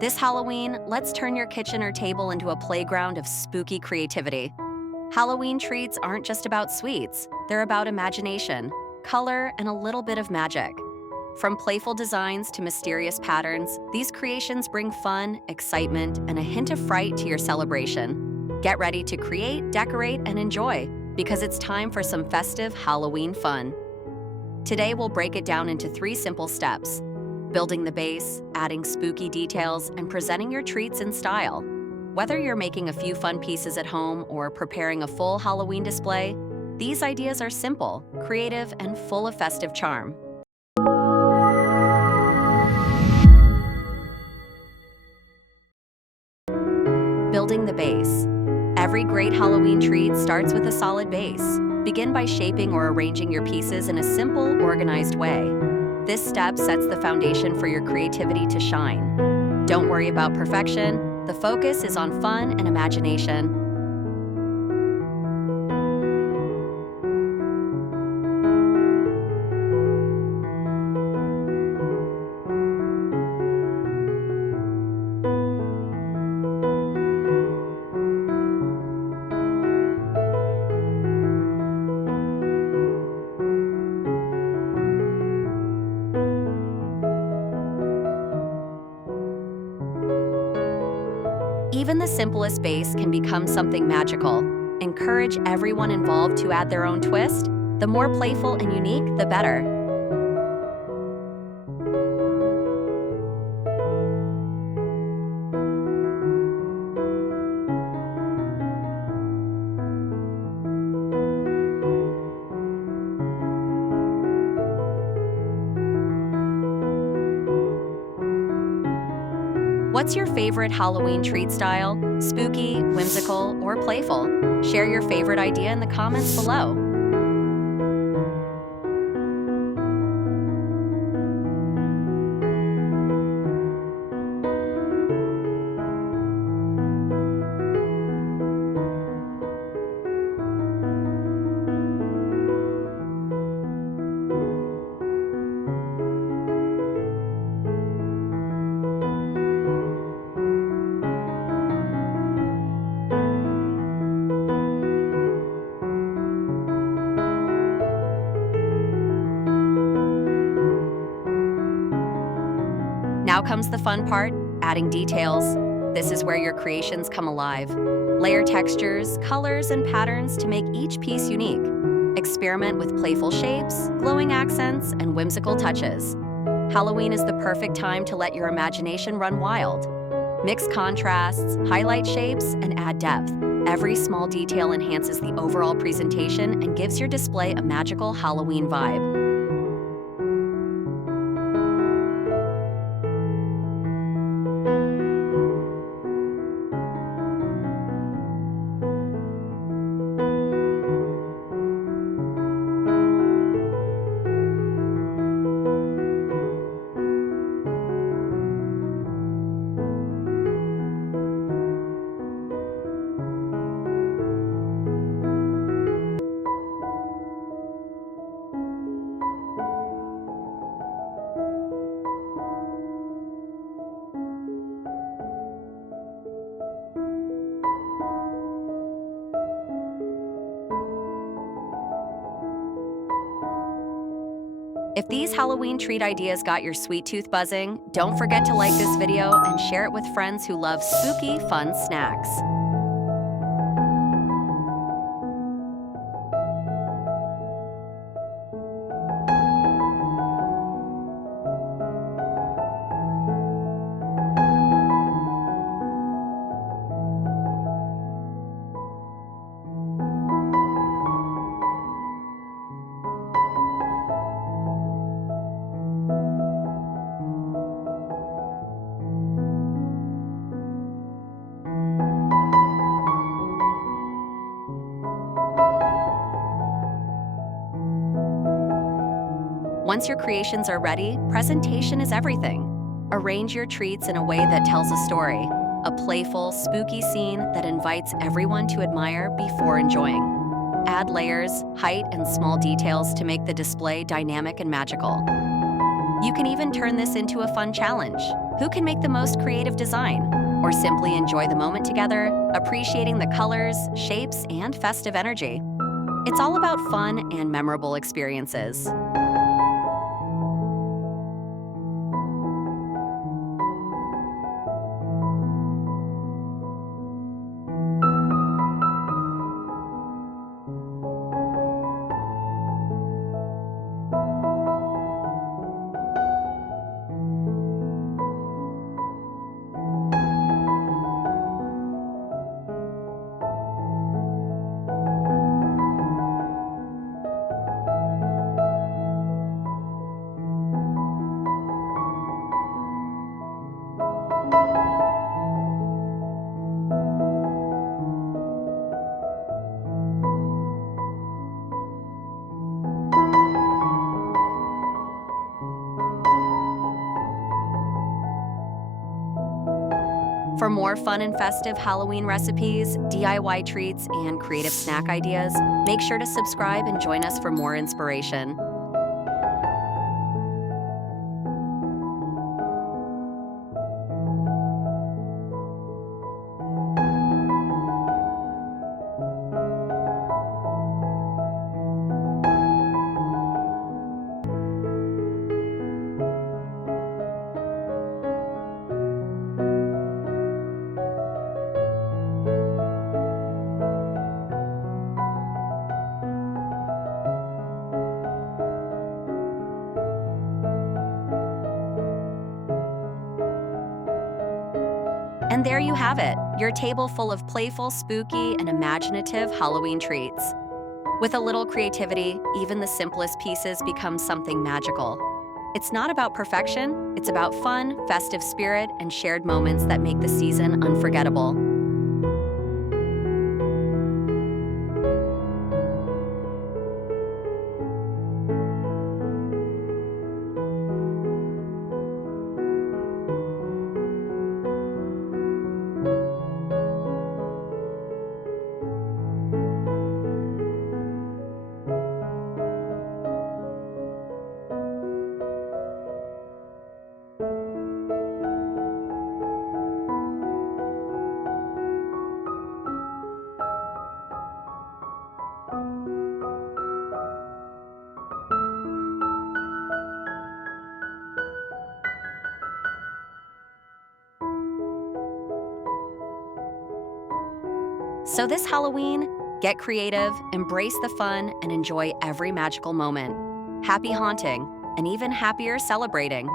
This Halloween, let's turn your kitchen or table into a playground of spooky creativity. Halloween treats aren't just about sweets, they're about imagination, color, and a little bit of magic. From playful designs to mysterious patterns, these creations bring fun, excitement, and a hint of fright to your celebration. Get ready to create, decorate, and enjoy, because it's time for some festive Halloween fun. Today, we'll break it down into 3 simple steps: building the base, adding spooky details, and presenting your treats in style. Whether you're making a few fun pieces at home or preparing a full Halloween display, these ideas are simple, creative, and full of festive charm. Building the base. Every great Halloween treat starts with a solid base. Begin by shaping or arranging your pieces in a simple, organized way. This step sets the foundation for your creativity to shine. Don't worry about perfection. The focus is on fun and imagination. Even the simplest base can become something magical. Encourage everyone involved to add their own twist. The more playful and unique, the better. What's your favorite Halloween treat style? Spooky, whimsical, or playful? Share your favorite idea in the comments below. Now comes the fun part, adding details. This is where your creations come alive. Layer textures, colors, and patterns to make each piece unique. Experiment with playful shapes, glowing accents, and whimsical touches. Halloween is the perfect time to let your imagination run wild. Mix contrasts, highlight shapes, and add depth. Every small detail enhances the overall presentation and gives your display a magical Halloween vibe. If these Halloween treat ideas got your sweet tooth buzzing, don't forget to like this video and share it with friends who love spooky, fun snacks. Once your creations are ready, presentation is everything. Arrange your treats in a way that tells a story, a playful, spooky scene that invites everyone to admire before enjoying. Add layers, height, and small details to make the display dynamic and magical. You can even turn this into a fun challenge. Who can make the most creative design? Or simply enjoy the moment together, appreciating the colors, shapes, and festive energy? It's all about fun and memorable experiences. For more fun and festive Halloween recipes, DIY treats, and creative snack ideas, make sure to subscribe and join us for more inspiration. And there you have it, your table full of playful, spooky, and imaginative Halloween treats. With a little creativity, even the simplest pieces become something magical. It's not about perfection, it's about fun, festive spirit, and shared moments that make the season unforgettable. So this Halloween, get creative, embrace the fun, and enjoy every magical moment. Happy haunting, and even happier celebrating.